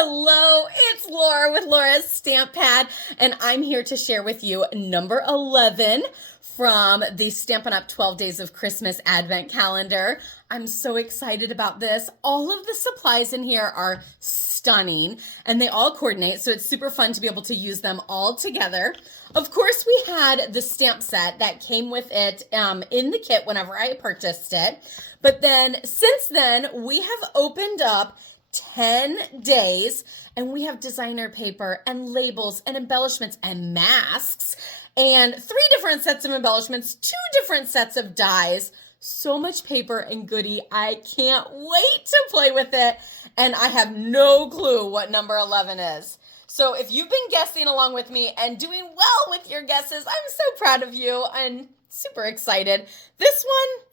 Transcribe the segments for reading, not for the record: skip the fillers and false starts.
Hello, it's Laura with LaurasStampPad, and I'm here to share with you number 11 from the Stampin' Up! 12 Days of Christmas Advent Calendar. I'm so excited about this. All of the supplies in here are stunning, and they all coordinate, so it's super fun to be able to use them all together. Of course, we had the stamp set that came with it in the kit whenever I purchased it, but then since then, we have opened up 10 days, and we have designer paper and labels and embellishments and masks and 3 different sets of embellishments, 2 different sets of dies. So much paper and goodie. I can't wait to play with it, and I have no clue what number 11 is. So if you've been guessing along with me and doing well with your guesses, I'm so proud of you and super excited. This one,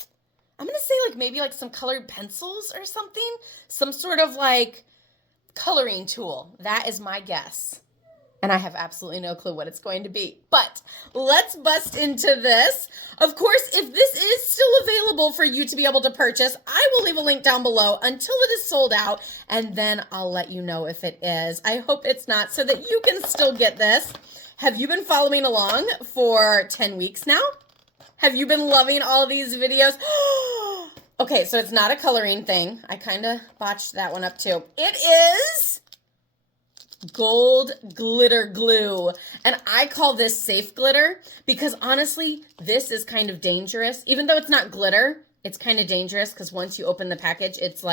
I'm going to say maybe some colored pencils or something. Some sort of coloring tool. That is my guess. And I have absolutely no clue what it's going to be. But let's bust into this. Of course, if this is still available for you to be able to purchase, I will leave a link down below until it is sold out. And then I'll let you know if it is. I hope it's not, so that you can still get this. Have you been following along for 10 weeks now? Have you been loving all these videos? Okay, so it's not a coloring thing. I kind of botched that one up too. It is gold glitter glue. And I call this safe glitter because honestly, this is kind of dangerous. Even though it's not glitter, it's kind of dangerous because once you open the package, it's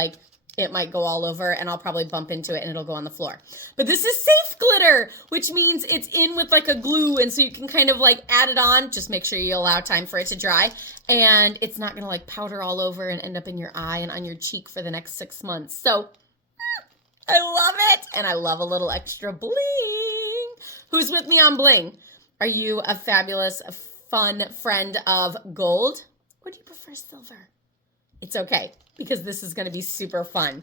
it might go all over and I'll probably bump into it and it'll go on the floor. But this is safe glitter, which means it's in with a glue, and so you can kind of add it on. Just make sure you allow time for it to dry, and it's not gonna powder all over and end up in your eye and on your cheek for the next 6 months. So I love it, and I love a little extra bling. Who's with me on bling? Are you a fabulous, fun friend of gold, or do you prefer silver? It's okay, because this is going to be super fun.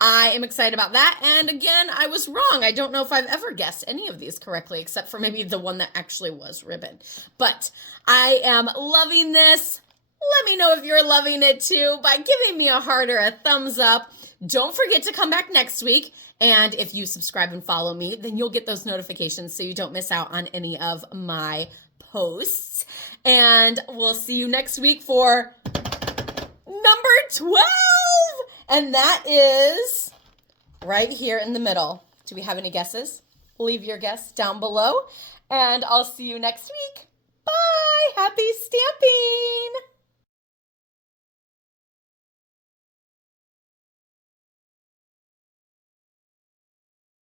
I am excited about that. And again, I was wrong. I don't know if I've ever guessed any of these correctly, except for maybe the one that actually was ribbon. But I am loving this. Let me know if you're loving it too by giving me a heart or a thumbs up. Don't forget to come back next week. And if you subscribe and follow me, then you'll get those notifications so you don't miss out on any of my posts. And we'll see you next week for number 12, and that is right here in the middle. Do we have any guesses? Leave your guess down below, and I'll see you next week. Bye. Happy stamping.